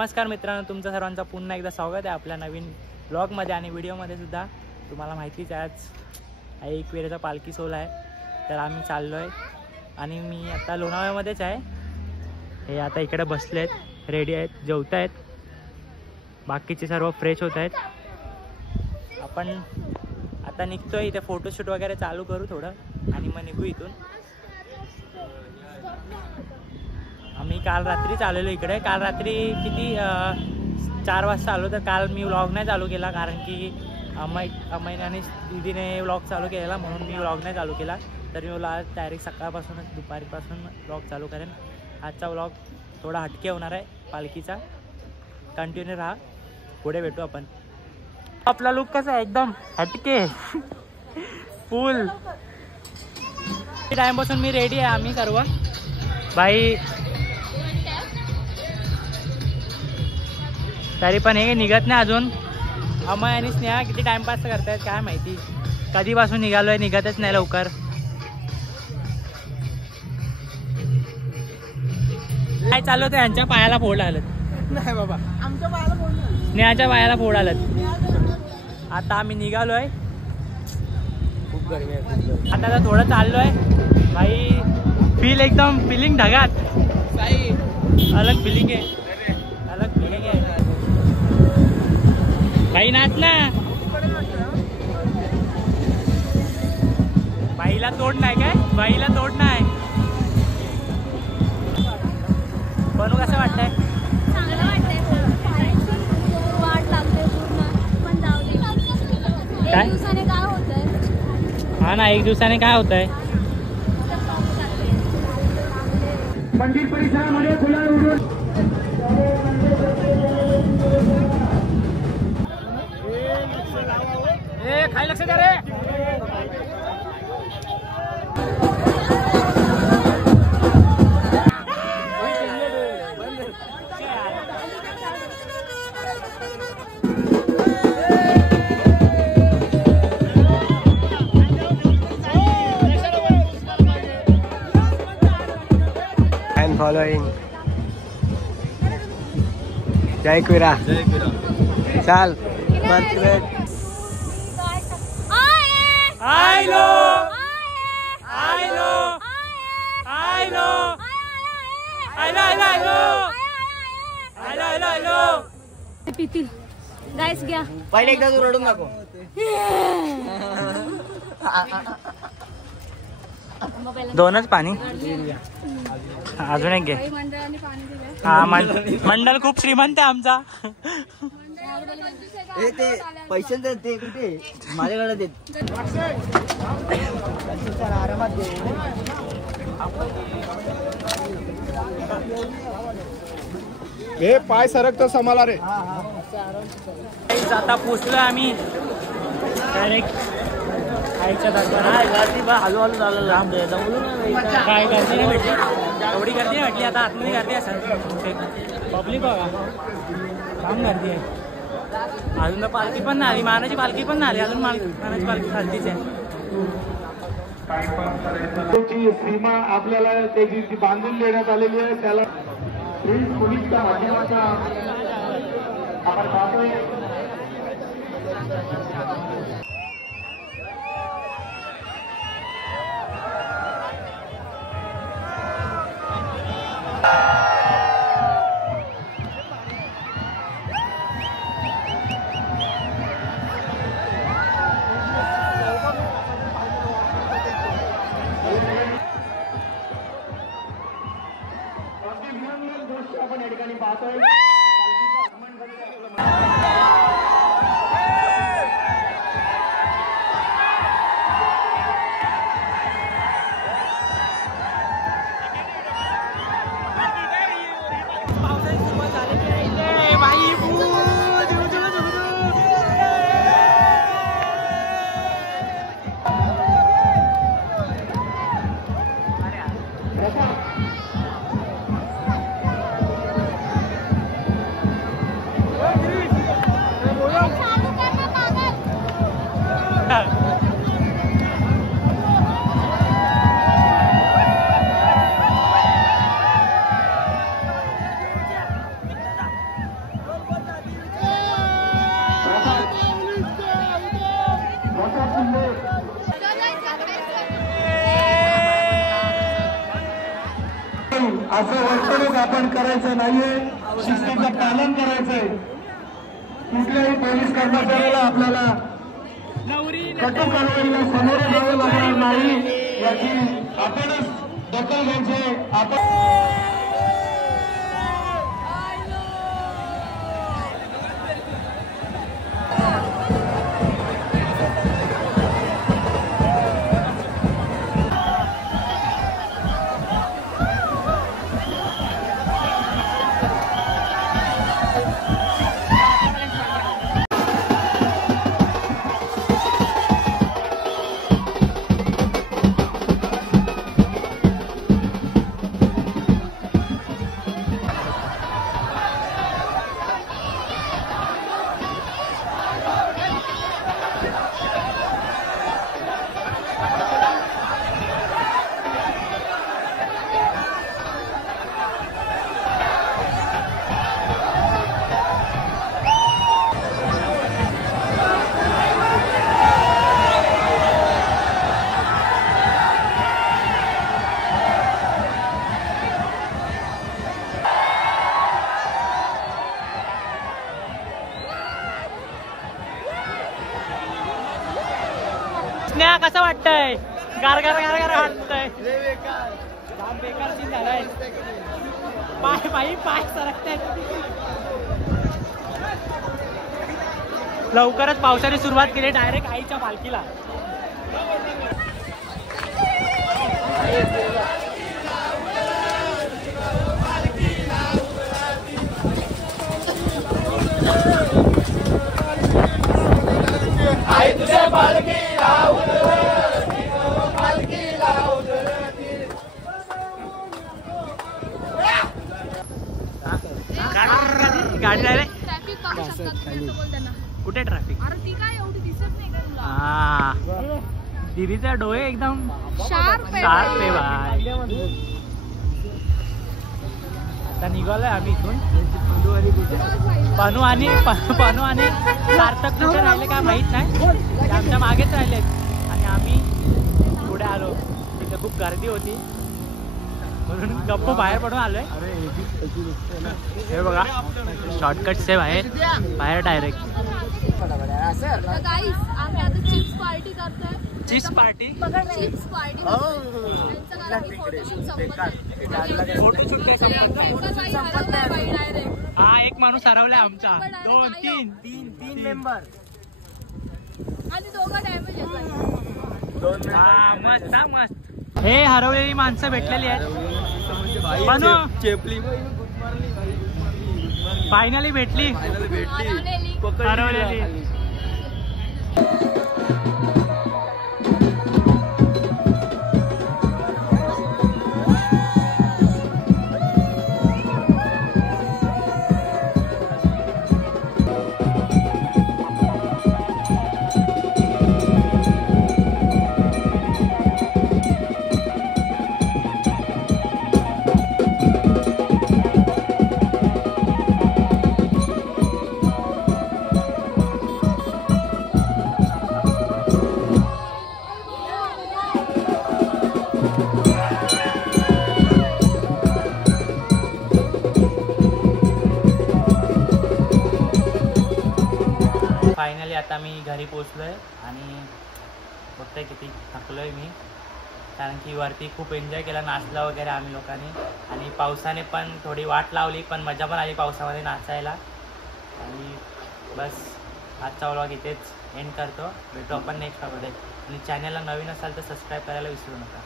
नमस्कार मित्रांनो, तुमचं सर्वांचं पुन्हा एकदा स्वागत आहे आपल्या नवीन ब्लॉगमध्ये आणि व्हिडिओमध्ये सुद्धा. तुम्हाला माहितीच आहे आज एकविरेचा पालखी सोहळा आहे, तर आम्ही चाललो आहे आणि मी आता लोणावळ्यामध्येच आहे. हे आता इकडे बसले आहेत, रेडी आहेत, जेवत आहेत, बाकीचे सर्व फ्रेश होत आहेत. आपण आता निघतोय, इथे फोटोशूट वगैरे चालू करू थोडं आणि मग निघू इथून. आम्ही काल रात्री आलेलो इकडे. काल रात्री किती 4 वाजता आलो, तर काल मी व्लॉग नाही चालू केला कारण की अमय आणि दीदीने व्लॉग चालू केलेला, म्हणून मी व्लॉग नाही चालू केला. तर मी आज डायरेक्ट सकाळपासूनच दुपारीपासून व्लॉग चालू करेन. आजचा व्लॉग थोडा हटके होणार आहे पालखीचा. कंटिन्यू राहा, पुढे भेटू आपण. आपला लुक कसा आहे? एकदम हटके फुल टाइमपासून मी रेडी आहे. आम्ही सर्व भाई तरी पण हे निघत नाही अजून. अमय आणि स्नेहा किती टाइमपास करतायत काय माहिती, कधीपासून निघालोय, निघतच नाही लवकर. काय चालू होतं? यांच्या पायाला फोड आलं. नाही बाबा, आमच्या पायाला फोड नाही, स्नेहाच्या पायाला फोड आलं. आता आम्ही निघालोय, खूप गरमी आहे. आता थोडं चाललोय भाई, फील एकदम फिलिंग ढगात, अलग फिलिंग आहे, अलग फिलिंग आहे भाई. नाच ना, बाईला तोड नाही काय, बाईला तोड नाही. बनू कसं वाटतंय? चांगलं वाटतंय, वाट लागते पूर्ण, पण जाऊ दे. एक दिवसाने काय होतंय? हा ना, एक दिवसाने काय होतंय? मंदिर परिसरामध्ये फुलं उडून खाली लक्ष द्या रे. And following जय कुरा चाल आयलो आयलो आयलो आयलो आयलो आयलो आयलो आयलो. पितील गाईस घ्या पहिले एकदा तू रडून दाखव. दोनच पाणी, अजून एक घे. मंडळाने पाणी दिलं. हा, मंडळ खूप श्रीमंत आहे आमचा. ते पैसे ते कुठे माझ्याकडे देत. आरामात दे. हे पाय सरकतो समाला रे. आता पोचलो आम्ही डायरेक्ट आईच्या दर्शनाला. हळूहळू झालं लांब, काय गर्दी नाही भेटली, एवढी गर्दी नाही भेटली. आता आतमध्ये गर्दी असेल, पब्लिक बघा काम गर्दी आहे. अजून तर पालखी पण नाही आली, मानाची पालखी पण नाही आली अजून. मानाची पालखी खालतीच आहे. त्याची सीमा आपल्याला त्याची बांधून देण्यात आलेली आहे. त्याला पोलीसच्या माध्यमातून आपण पाहतोय. आपण या ठिकाणी पाहतोय. असं वर्तणूक आपण करायचं नाहीये, शिस्तीचं पालन करायचंय. कुठल्याही पोलीस कर्मचाऱ्याला आपल्याला कठोर कारवाईला सामोरं जावं लागणार नाही याची आपणच दखल घ्यायची. आपण कसं वाटतंय? गार गार गार गार वाटतंय. बेकार सीन झालाय. पाय सरकतायत. लवकरच पावसाने सुरुवात केली डायरेक्ट आईच्या पालखीला. आई तुझ्या पालखीला गाडी डायरेक्ट ट्रॅफिक पाहू शकतात तुम्ही असं बोल त्यांना. कुठे ट्रॅफिक? अरे ती काय एवढी दिसत नाही का तुला? दिदीचा डोळे एकदम शार्प आहे भाई. आता निघालोय आम्ही इथून. पनू आणि सार्थक कुठे राहिले काय माहित नाही. ते आमच्या मागेच राहिलेत आणि आम्ही पुढे आलो. तिथे खूप गर्दी होती म्हणून गप्प बाहेर पडून आलोय. हे बघा शॉर्टकट से बाहेर डायरेक्ट. गाईस आम्ही आता चिप्स पार्टी करतोय. चिप्स पार्टी चिप्स पार्टी हा एक माणूस हरवलाय आमचा. 2-3 मेंबर आणि दोघं डॅमेज येतात. मस्त मस्त. हे हरवलेली माणसं भेटलेली आहेत. पण फायनली भेटली हरवलेली. फायनली आता मी घरी पोचलोय आणि बघताय किती थकलोय मी. कारण की वरती खूप एन्जॉय केला, नाचला वगैरे आम्ही लोकांनी. आणि पावसाने पण थोडी वाट लावली, पण मजा पण आली पावसामध्ये नाचायला. आणि बस आजचा व्लॉग इथेच एंड करतो. भेटू आपण नेक्स्ट व्लॉगमध्ये. आणि चॅनलला नवीन असाल तर सबस्क्राईब करायला विसरू नका.